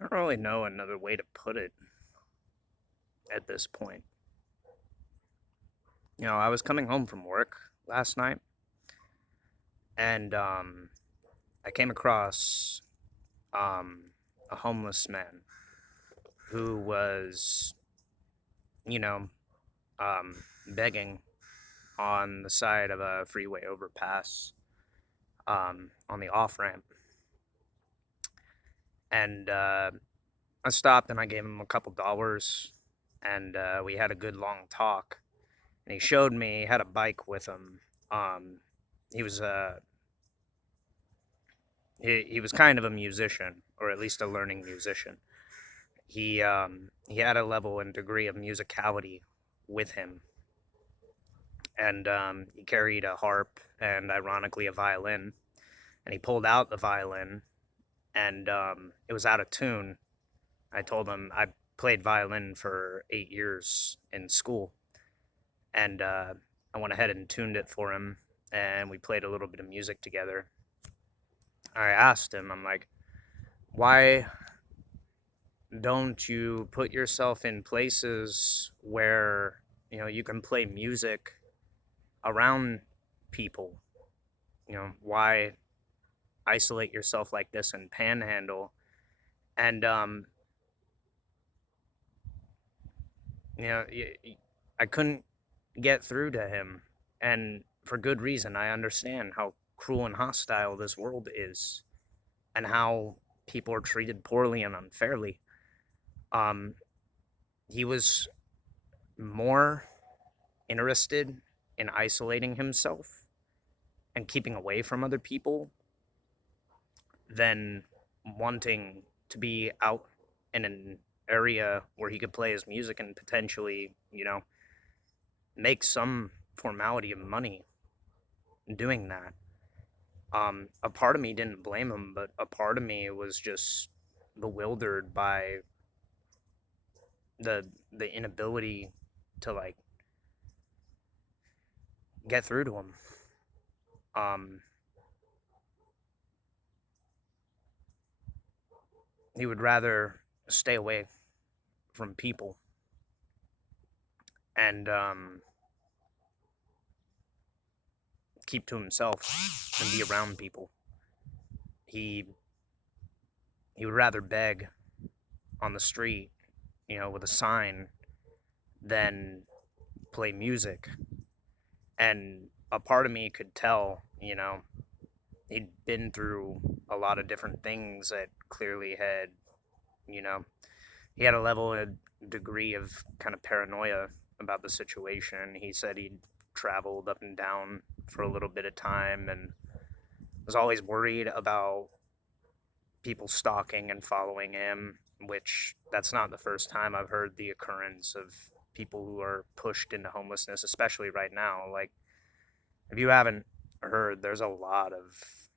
I don't really know another way to put it at this point. I was coming home from work last night and I came across um, a homeless man who was, you know, begging on the side of a freeway overpass on the off ramp. And I stopped and I gave him a couple dollars and we had a good long talk. And he showed me he had a bike with him. Um, he was he was kind of a musician, or at least a learning musician. He had a level and degree of musicality with him, and he carried a harp and, ironically, a violin. And he pulled out the violin, and it was out of tune. I told him I played violin for 8 years in school, and I went ahead and tuned it for him, and we played a little bit of music together. I asked him, I'm like, why don't you put yourself in places where you can play music around people? Why isolate yourself like this and panhandle? And you know, I couldn't get through to him, and for good reason. I understand how cruel and hostile this world is, and how people are treated poorly and unfairly. Um, he was more interested in isolating himself and keeping away from other people than wanting to be out in an area where he could play his music and potentially, make some formality of money doing that. A part of me didn't blame him, but a part of me was just bewildered by the inability to like get through to him. Um, he would rather stay away from people and keep to himself than be around people. He he would rather beg on the street, with a sign, than play music. And a part of me could tell, he'd been through a lot of different things that clearly had, you know, he had a level and degree of kind of paranoia about the situation. He said he'd traveled up and down for a little bit of time and was always worried about people stalking and following him, which that's not the first time I've heard the occurrence of people who are pushed into homelessness, especially right now. Like, if you haven't heard, there's a lot of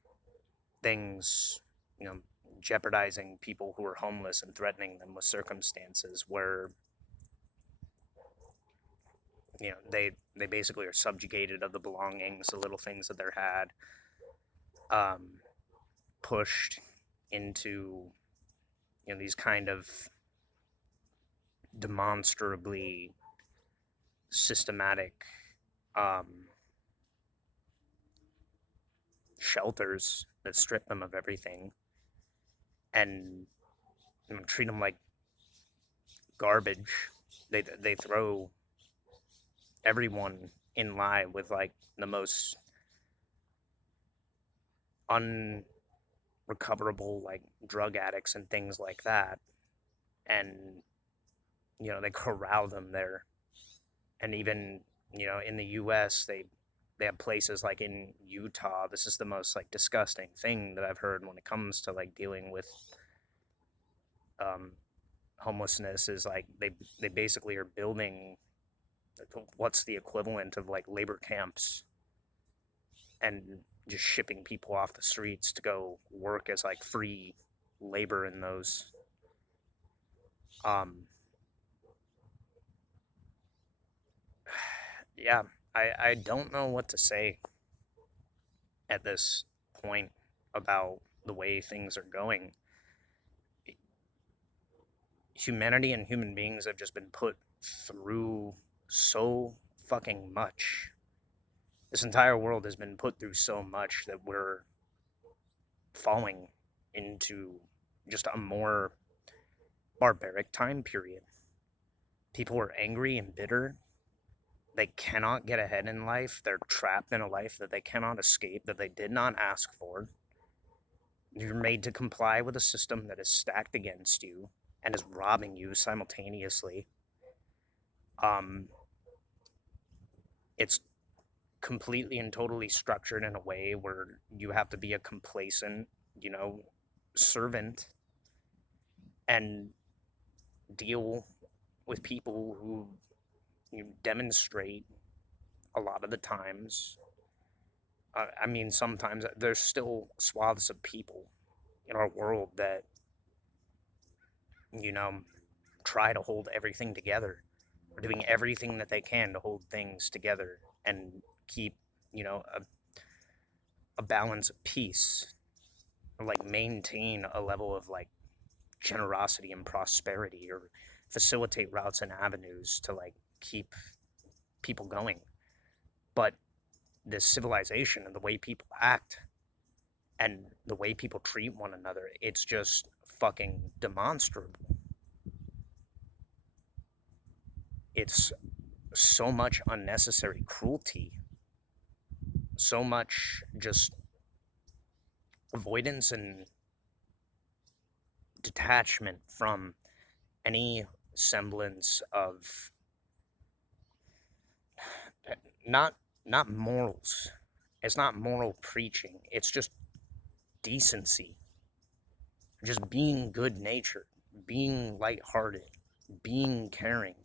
things, you know, jeopardizing people who are homeless and threatening them with circumstances where they basically are subjugated of the belongings, the little things that they're had, um, pushed into these kind of demonstrably systematic um, shelters that strip them of everything and treat them like garbage. They throw everyone in line with like the most unrecoverable like drug addicts and things like that, and they corral them there. And even in the U.S. they have places like in Utah. This is the most like disgusting thing that I've heard when it comes to like dealing with um, homelessness. Is like they basically are building what's the equivalent of like labor camps and just shipping people off the streets to go work as like free labor in those. Um, yeah, I don't know what to say at this point about the way things are going. humanity and human beings have just been put through so fucking much. This entire world has been put through so much that we're falling into just a more barbaric time period. People are angry and bitter. They cannot get ahead in life. They're trapped in a life that they cannot escape, that they did not ask for. You're made to comply with a system that is stacked against you and is robbing you simultaneously. It's completely and totally structured in a way where you have to be a complacent, servant and deal with people who you demonstrate a lot of the times. Sometimes there's still swaths of people in our world that, try to hold everything together, or doing everything that they can to hold things together and keep, a balance of peace, or like maintain a level of like generosity and prosperity, or facilitate routes and avenues to like keep people going. But this civilization and the way people act and the way people treat one another, it's just fucking demonstrable. It's so much unnecessary cruelty, so much just avoidance and detachment from any semblance of not morals. It's not moral preaching. It's just decency. Just being good natured, being lighthearted, being caring.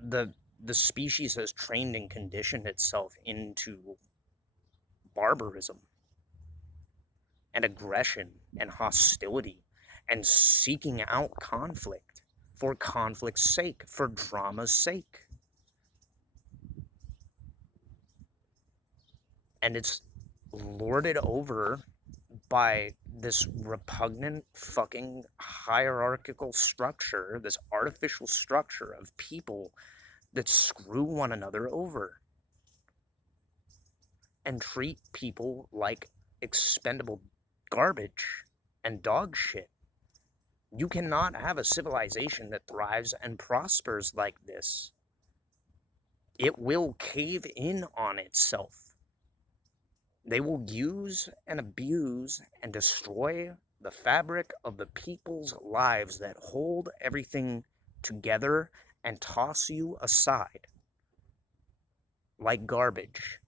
The species has trained and conditioned itself into barbarism and aggression and hostility and seeking out conflict for conflict's sake, for drama's sake. And it's lorded over by this repugnant fucking hierarchical structure, this artificial structure of people that screw one another over and treat people like expendable garbage and dog shit. You cannot have a civilization that thrives and prospers like this. It will cave in on itself. They will use and abuse and destroy the fabric of the people's lives that hold everything together and toss you aside like garbage,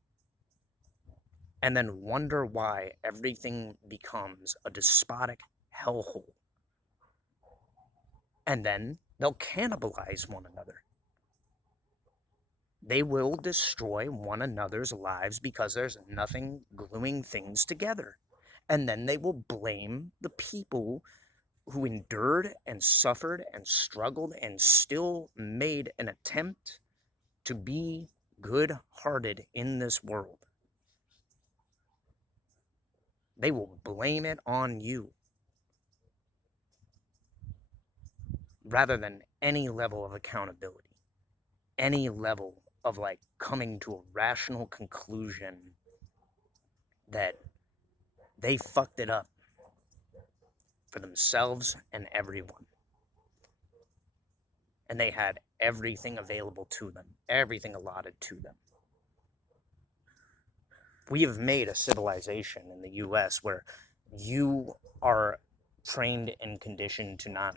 and then wonder why everything becomes a despotic hellhole. And then they'll cannibalize one another. They will destroy one another's lives because there's nothing gluing things together. And then they will blame the people who endured and suffered and struggled and still made an attempt to be good-hearted in this world. They will blame it on you rather than any level of accountability, any level of like coming to a rational conclusion that they fucked it up for themselves and everyone. And they had everything available to them, everything allotted to them. We have made a civilization in the US where you are trained and conditioned to not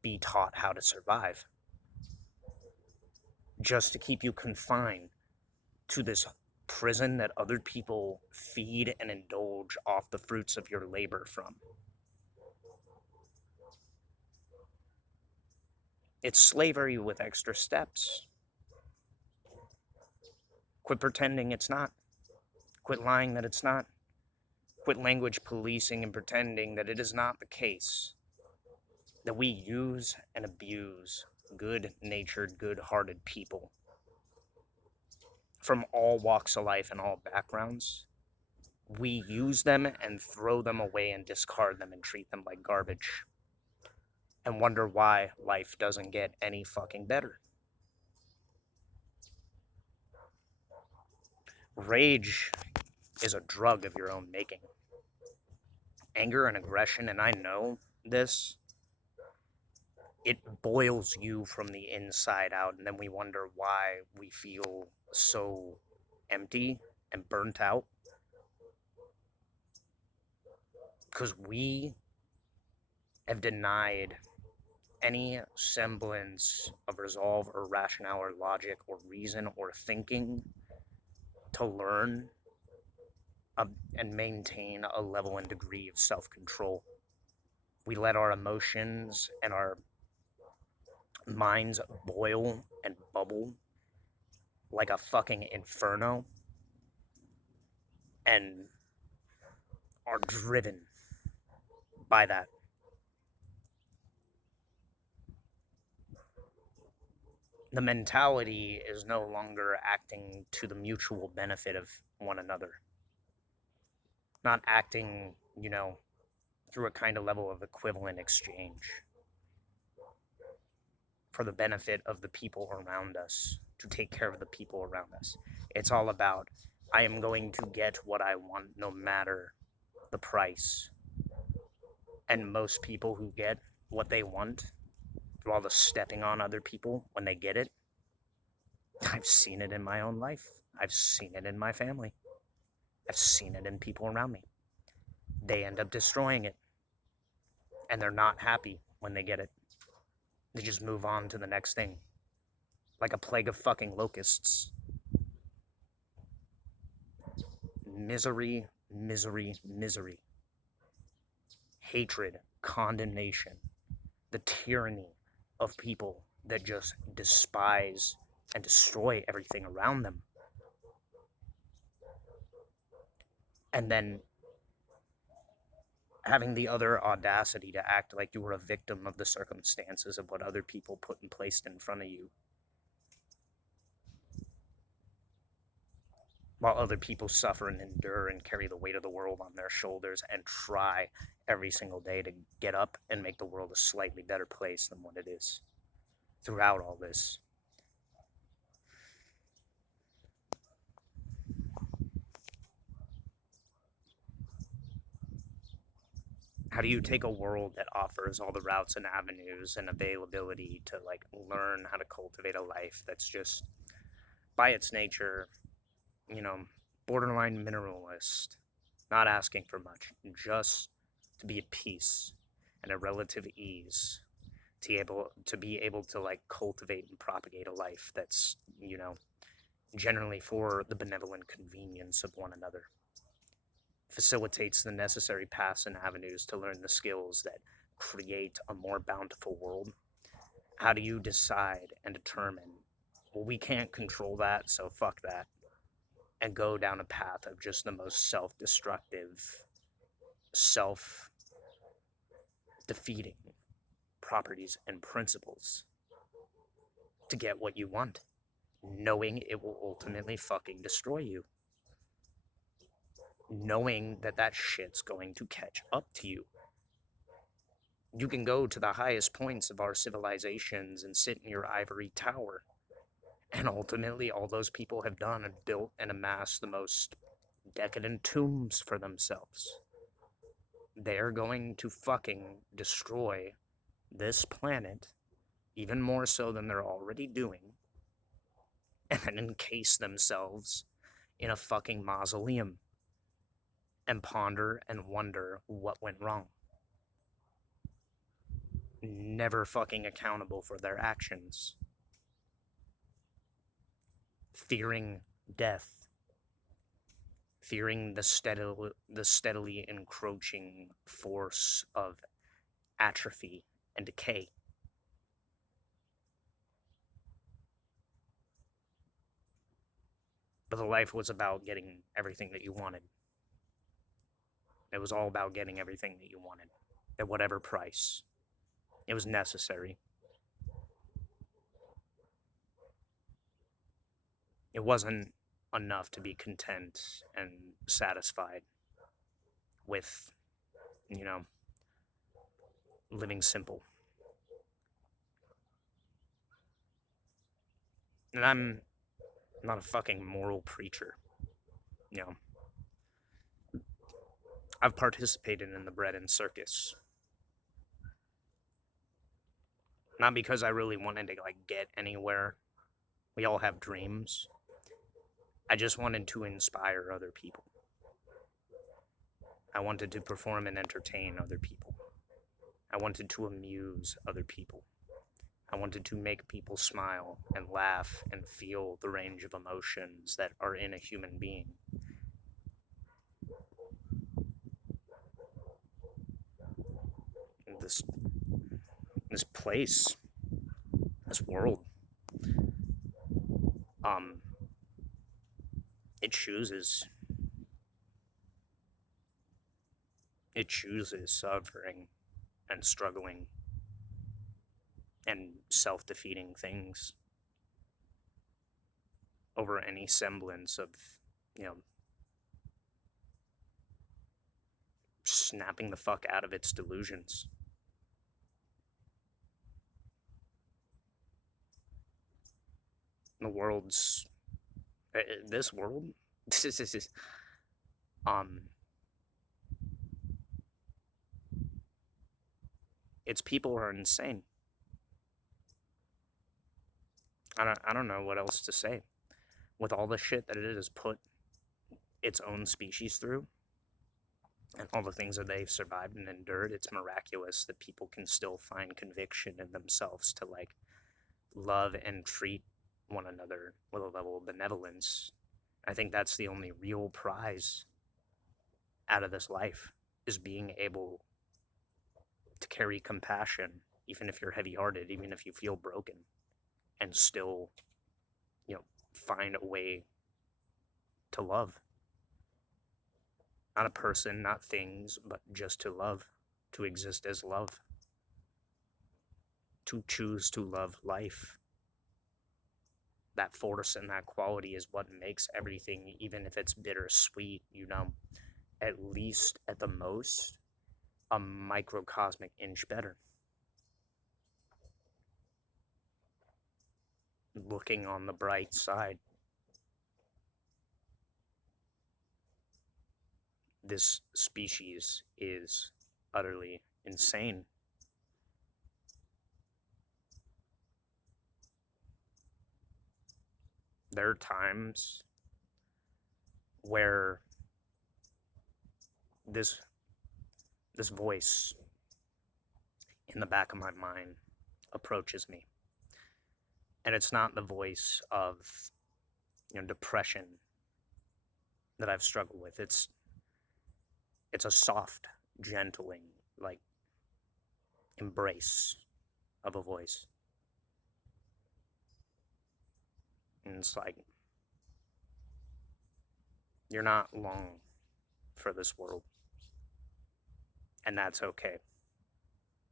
be taught how to survive, just to keep you confined to this prison that other people feed and indulge off the fruits of your labor from. It's slavery with extra steps. Quit pretending it's not. Quit lying that it's not. Quit language policing and pretending that it is not the case. That we use and abuse good-natured, good-hearted people from all walks of life and all backgrounds. we use them and throw them away and discard them and treat them like garbage and wonder why life doesn't get any fucking better. Rage is a drug of your own making. Anger and aggression, and I know this, it boils you from the inside out, and then we wonder why we feel so empty and burnt out. Because we have denied any semblance of resolve or rationale or logic or reason or thinking to learn and maintain a level and degree of self-control. We let our emotions and our minds boil and bubble like a fucking inferno and are driven by that. The mentality is no longer acting to the mutual benefit of one another. Not acting, through a kind of level of equivalent exchange for the benefit of the people around us, to take care of the people around us. It's all about, I am going to get what I want no matter the price. And most people who get what they want through all the stepping on other people when they get it, I've seen it in my own life. I've seen it in my family. I've seen it in people around me. They end up destroying it. And they're not happy when they get it. They just move on to the next thing. Like a plague of fucking locusts. Misery, misery, misery. Hatred, condemnation. The tyranny of people that just despise and destroy everything around them. And then having the other audacity to act like you were a victim of the circumstances of what other people put and placed in front of you. While other people suffer and endure and carry the weight of the world on their shoulders and try every single day to get up and make the world a slightly better place than what it is. Throughout all this. How do you take a world that offers all the routes and avenues and availability to learn how to cultivate a life that's just by its nature, borderline minimalist, not asking for much, just to be at peace and at relative ease, to be able to cultivate and propagate a life that's, generally for the benevolent convenience of one another. Facilitates the necessary paths and avenues to learn the skills that create a more bountiful world. How do you decide and determine, well, we can't control that, so fuck that, and go down a path of just the most self-destructive, self-defeating properties and principles to get what you want, knowing it will ultimately fucking destroy you? Knowing that shit's going to catch up to you. You can go to the highest points of our civilizations and sit in your ivory tower. And ultimately, all those people have done and built and amassed the most decadent tombs for themselves. They're going to fucking destroy this planet, even more so than they're already doing, and then encase themselves in a fucking mausoleum and ponder and wonder what went wrong. Never fucking accountable for their actions. Fearing death. Fearing the steadily encroaching force of atrophy and decay. But the life was about getting everything that you wanted. It was all about getting everything that you wanted, at whatever price. It was necessary. It wasn't enough to be content and satisfied. with, you know, living simple. And I'm not a fucking moral preacher, you know. I've participated in the bread and circus. Not because I really wanted to, like, get anywhere. We all have dreams. I just wanted to inspire other people. I wanted to perform and entertain other people. I wanted to amuse other people. I wanted to make people smile and laugh and feel the range of emotions that are in a human being. This place, this world, it chooses suffering and struggling and self-defeating things over any semblance of, you know, snapping the fuck out of its delusions. The world's this world its people are insane. I don't know what else to say. With all the shit that it has put its own species through, and all the things that they've survived and endured, it's miraculous that people can still find conviction in themselves to, like, love and treat one another with a level of benevolence. I think that's the only real prize out of this life, is being able to carry compassion, even if you're heavy-hearted, even if you feel broken, and still, you know, find a way to love. Not a person, not things, but just to love, to exist as love, to choose to love life. That force and that quality is what makes everything, even if it's bittersweet, you know, at least at the most, a microcosmic inch better. Looking on the bright side. This species is utterly insane. There are times where this voice in the back of my mind approaches me. And it's not the voice of, you know, depression that I've struggled with. It's a soft, gentling, like, embrace of a voice. And it's like, you're not long for this world. And that's okay.